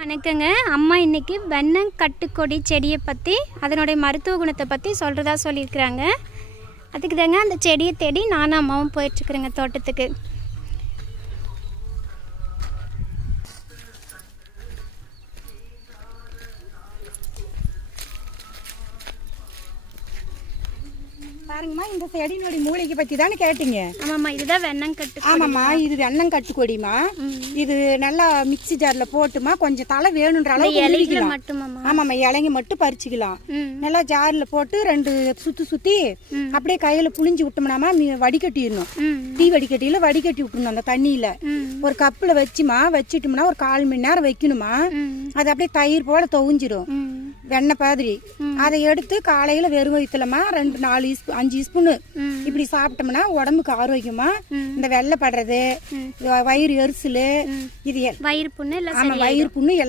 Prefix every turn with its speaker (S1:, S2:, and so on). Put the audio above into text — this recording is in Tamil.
S1: வணக்கங்க. அம்மா இன்னைக்கு வெண்ணங்கட்டுக்கொடி செடியை பற்றி அதனுடைய மருத்துவ குணத்தை பற்றி சொல்கிறதா சொல்லியிருக்கிறாங்க. அதுக்கு தாங்க அந்த செடியை தேடி நானும் அம்மாவும் போயிட்டுருக்குறேங்க தோட்டத்துக்கு.
S2: பாருங்கம்மா இந்த செடியினுடைய மூலிகை பற்றி தானே கேட்டீங்க.
S1: ஆமாம்மா இதுதான் வெண்ணங்கட்டு
S2: ஆமாம்மா இது வெண்ணம் கட்டுக்கொடிமா இது நல்லா மிக்ஸி ஜாரில் போட்டுமா கொஞ்சம் தலை வேணுன்ற உருவிக்கலாம்.
S1: மட்டுமாம்மா?
S2: ஆமாம்மா இலைங்க மட்டும் பறிச்சுக்கலாம். நல்லா ஜாரில் போட்டு ரெண்டு சுற்றி சுற்றி அப்படியே கையில் புளிஞ்சு விட்டோம்னாமா வடிகட்டிடணும். டீ வடிகட்டியில் வடிகட்டி விட்டுணும் அந்த தண்ணியில். ஒரு கப்பில் வச்சுமா வச்சுட்டோம்னா ஒரு கால் மணி நேரம் வைக்கணுமா அது அப்படியே தயிர் போல துவஞ்சிரும்.
S1: ம்.
S2: வெண்ணெய் பாதிரி. அதை எடுத்து காலையில் வெறும் வயிற்றுலமா ரெண்டு நாலு ஸ்பூ அஞ்சு ஸ்பூனு. இப்படி சாப்பிட்டோம்னா உடம்புக்கு ஆரோக்கியமா? இந்த வெள்ளை படுறது வயிறு எரிசல் இது
S1: வயிறு புண்ணு
S2: ஆமா வயிறு புண்ணு